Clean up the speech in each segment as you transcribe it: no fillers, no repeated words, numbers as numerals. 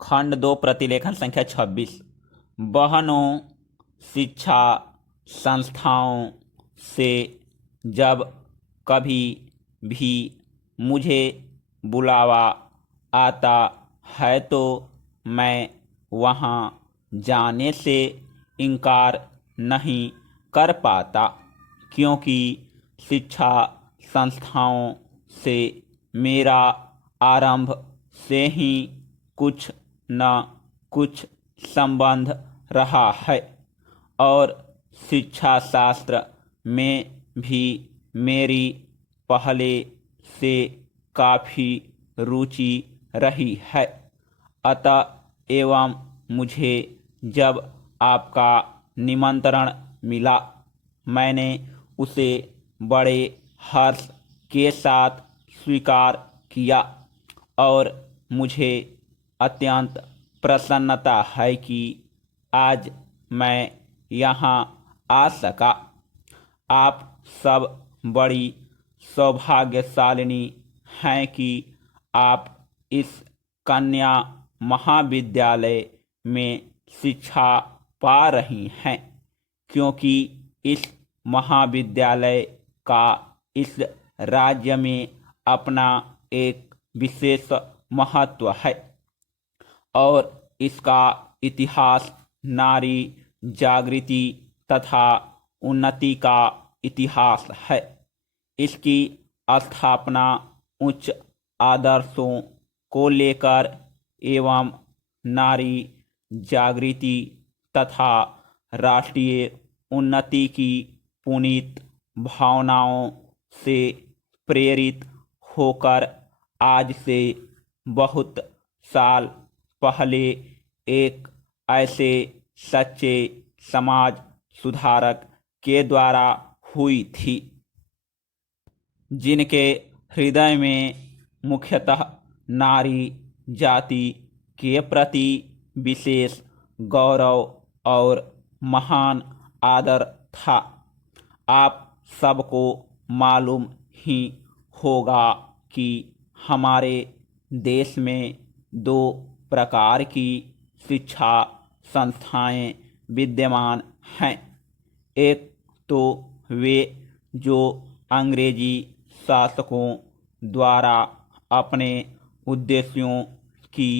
खंड 2 प्रतिलेखन संख्या 26। बहनों, शिक्षा संस्थाओं से जब कभी भी मुझे बुलावा आता है तो मैं वहाँ जाने से इनकार नहीं कर पाता, क्योंकि शिक्षा संस्थाओं से मेरा आरंभ से ही कुछ न कुछ संबंध रहा है और शिक्षा शास्त्र में भी मेरी पहले से काफ़ी रुचि रही है। अतः एवं मुझे जब आपका निमंत्रण मिला, मैंने उसे बड़े हर्ष के साथ स्वीकार किया और मुझे अत्यंत प्रसन्नता है कि आज मैं यहाँ आ सका। आप सब बड़ी सौभाग्यशालिनी हैं कि आप इस कन्या महाविद्यालय में शिक्षा पा रही हैं, क्योंकि इस महाविद्यालय का इस राज्य में अपना एक विशेष महत्व है और इसका इतिहास नारी जागृति तथा उन्नति का इतिहास है। इसकी स्थापना उच्च आदर्शों को लेकर एवं नारी जागृति तथा राष्ट्रीय उन्नति की पुनीत भावनाओं से प्रेरित होकर आज से बहुत साल पहले एक ऐसे सच्चे समाज सुधारक के द्वारा हुई थी, जिनके हृदय में मुख्यतः नारी जाति के प्रति विशेष गौरव और महान आदर था। आप सबको मालूम ही होगा कि हमारे देश में दो प्रकार की शिक्षा संस्थाएं विद्यमान हैं। एक तो वे जो अंग्रेजी शासकों द्वारा अपने उद्देश्यों की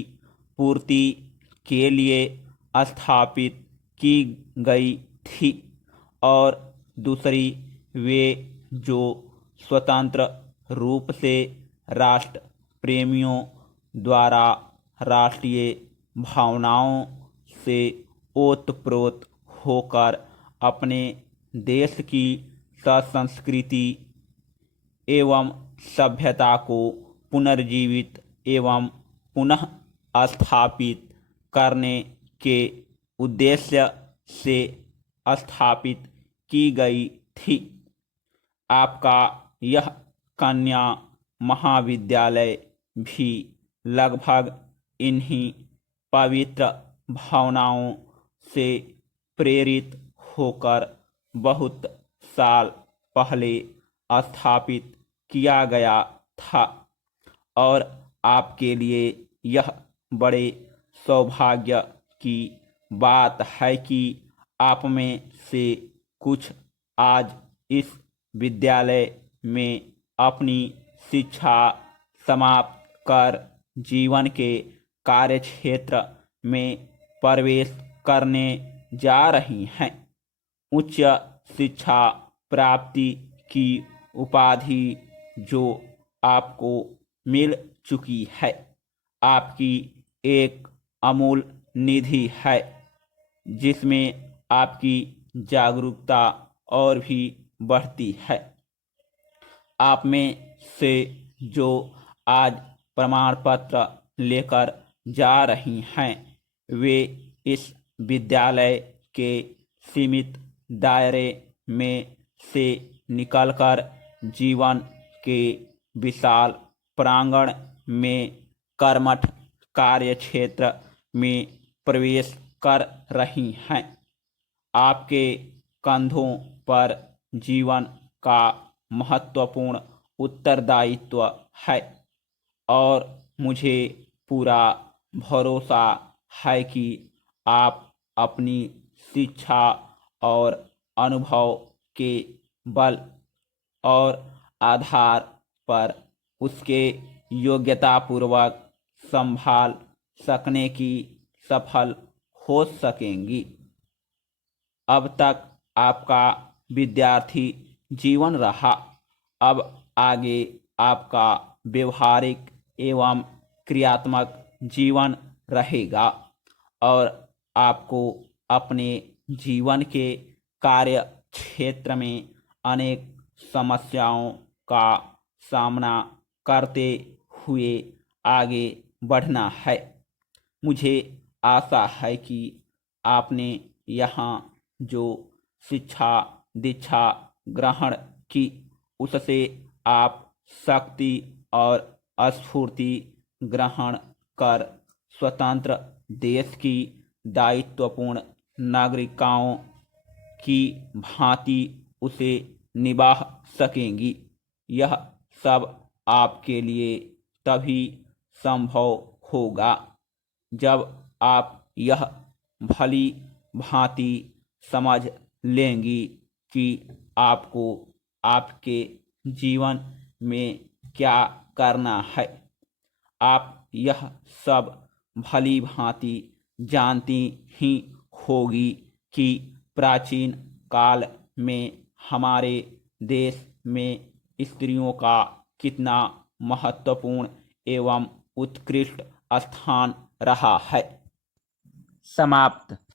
पूर्ति के लिए स्थापित की गई थी और दूसरी वे जो स्वतंत्र रूप से राष्ट्र प्रेमियों द्वारा राष्ट्रीय भावनाओं से ओतप्रोत होकर अपने देश की संस्कृति एवं सभ्यता को पुनर्जीवित एवं पुनः स्थापित करने के उद्देश्य से स्थापित की गई थी। आपका यह कन्या महाविद्यालय भी लगभग इन्हीं पवित्र भावनाओं से प्रेरित होकर बहुत साल पहले स्थापित किया गया था और आपके लिए यह बड़े सौभाग्य की बात है कि आप में से कुछ आज इस विद्यालय में अपनी शिक्षा समाप्त कर जीवन के कार्यक्षेत्र में प्रवेश करने जा रही हैं। उच्च शिक्षा प्राप्ति की उपाधि जो आपको मिल चुकी है, आपकी एक अमूल्य निधि है, जिसमें आपकी जागरूकता और भी बढ़ती है। आप में से जो आज प्रमाण पत्र लेकर जा रही हैं, वे इस विद्यालय के सीमित दायरे में से निकलकर जीवन के विशाल प्रांगण में कर्मठ कार्यक्षेत्र में प्रवेश कर रही हैं। आपके कंधों पर जीवन का महत्वपूर्ण उत्तरदायित्व है और मुझे पूरा भरोसा है कि आप अपनी शिक्षा और अनुभव के बल और आधार पर उसके योग्यतापूर्वक संभाल सकने की सफल हो सकेंगी। अब तक आपका विद्यार्थी जीवन रहा, अब आगे आपका व्यवहारिक एवं क्रियात्मक जीवन रहेगा और आपको अपने जीवन के कार्य क्षेत्र में अनेक समस्याओं का सामना करते हुए आगे बढ़ना है। मुझे आशा है कि आपने यहाँ जो शिक्षा दीक्षा ग्रहण की उससे आप शक्ति और स्फूर्ति ग्रहण कर स्वतंत्र देश की दायित्वपूर्ण नागरिकाओं की भांति उसे निभा सकेंगी। यह सब आपके लिए तभी संभव होगा जब आप यह भली भांति समझ लेंगी कि आपको आपके जीवन में क्या करना है। आप यह सब भली भांति जानती ही होगी कि प्राचीन काल में हमारे देश में स्त्रियों का कितना महत्वपूर्ण एवं उत्कृष्ट स्थान रहा है। समाप्त।